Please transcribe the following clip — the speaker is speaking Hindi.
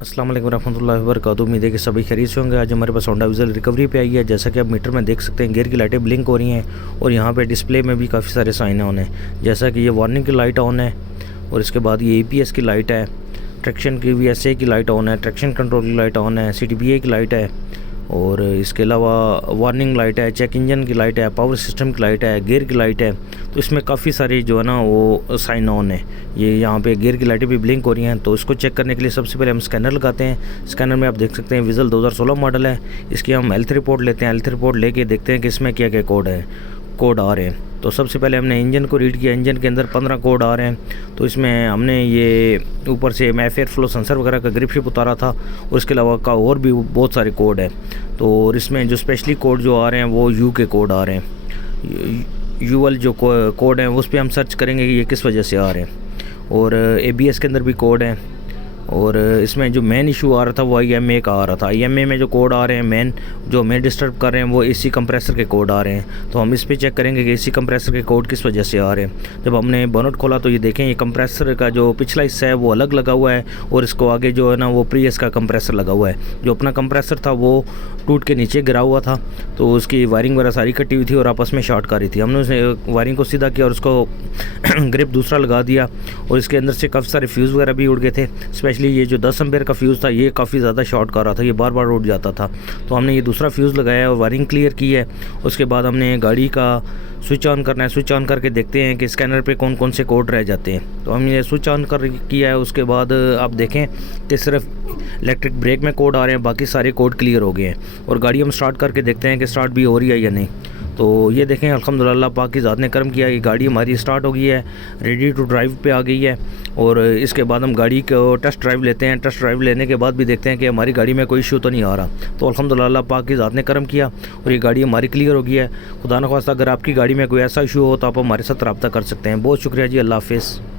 अस्सलाम वालेकुम रहमतुल्लाहि व बरकातुहू। उम्मीद है कि सभी खैरियत से होंगे। आज हमारे पास होंडा विज़ल रिकवरी पे आई है। जैसा कि आप मीटर में देख सकते हैं, गियर की लाइटें ब्लिंक हो रही हैं और यहाँ पे डिस्प्ले में भी काफ़ी सारे साइन ऑन है। जैसा कि ये वार्निंग की लाइट ऑन है और इसके बाद ये APS की लाइट है, ट्रैक्शन की VSA की लाइट ऑन है, ट्रैक्शन कंट्रोल की लाइट ऑन है, CTBA की लाइट है और इसके अलावा वार्निंग लाइट है, चेक इंजन की लाइट है, पावर सिस्टम की लाइट है, गियर की लाइट है। तो इसमें काफ़ी सारी जो है ना वो साइन ऑन है। ये यहाँ पे गियर की लाइटें भी ब्लिंक हो रही हैं। तो इसको चेक करने के लिए सबसे पहले हम स्कैनर लगाते हैं। स्कैनर में आप देख सकते हैं विज़ल 2016 मॉडल है। इसकी हम हेल्थ रिपोर्ट लेते हैं। हेल्थ रिपोर्ट लेके देखते हैं कि इसमें क्या क्या कोड आ रहे हैं। तो सबसे पहले हमने इंजन को रीड किया। इंजन के अंदर 15 कोड आ रहे हैं। तो इसमें हमने ये ऊपर से एयर फ्लो सेंसर वगैरह का ग्रिप शिप उतारा था और इसके अलावा का और भी बहुत सारे कोड हैं। तो और इसमें जो स्पेशली कोड जो आ रहे हैं वो यू के कोड आ रहे हैं। यूएल जो कोड हैं उस पर हम सर्च करेंगे कि ये किस वजह से आ रहे हैं। और ABS के अंदर भी कोड हैं। और इसमें जो मेन इशू आ रहा था वो IMA का आ रहा था। IMA में जो कोड आ रहे हैं मेन जो हमें डिस्टर्ब कर रहे हैं वो AC कंप्रेसर के कोड आ रहे हैं। तो हम इस पे चेक करेंगे कि AC कंप्रेसर के कोड किस वजह से आ रहे हैं। जब हमने बोनट खोला तो ये देखें, ये कंप्रेसर का जो पिछला हिस्सा है वो अलग लगा हुआ है और इसको आगे जो है ना वो प्रीएस का कंप्रेसर लगा हुआ है। जो अपना कंप्रेसर था वो टूट के नीचे गिरा हुआ था। तो उसकी वायरिंग वगैरह सारी कटी हुई थी और आपस में शॉर्ट कर रही थी। हमने उसे वायरिंग को सीधा किया और उसको ग्रिप दूसरा लगा दिया और इसके अंदर से काफ़ी सारे फ्यूज़ वगैरह भी उड़ गए थे। स्पेशली ये जो 10 एम्पेयर का फ्यूज़ था ये काफ़ी ज़्यादा शॉर्ट कर रहा था, ये बार बार उड़ जाता था। तो हमने ये दूसरा फ्यूज़ लगाया और वायरिंग क्लियर की है। उसके बाद हमने गाड़ी का स्विच ऑन करना है। स्विच ऑन करके देखते हैं कि स्कैनर पे कौन कौन से कोड रह जाते हैं। तो हमने स्विच ऑन कर किया है। उसके बाद आप देखें कि सिर्फ इलेक्ट्रिक ब्रेक में कोड आ रहे हैं, बाकी सारे कोड क्लियर हो गए हैं। और गाड़ी हम स्टार्ट करके देखते हैं कि स्टार्ट भी हो रही है या नहीं। तो ये देखें अल्हम्दुलिल्लाह पाक की ज़ात ने करम किया, ये गाड़ी हमारी स्टार्ट हो गई है, रेडी टू ड्राइव पे आ गई है। और इसके बाद हम गाड़ी को टेस्ट ड्राइव लेते हैं। टेस्ट ड्राइव लेने के बाद भी देखते हैं कि हमारी गाड़ी में कोई इशू तो नहीं आ रहा। तो अल्हम्दुलिल्लाह पाक की ज़ात ने करम किया और ये गाड़ी हमारी क्लियर हो गई है। खुदा न ख्वास्ता अगर आपकी गाड़ी में कोई ऐसा इशू हो तो आप हमारे साथ रब्ता कर सकते हैं। बहुत शुक्रिया जी, अल्लाह हाफ़िज़।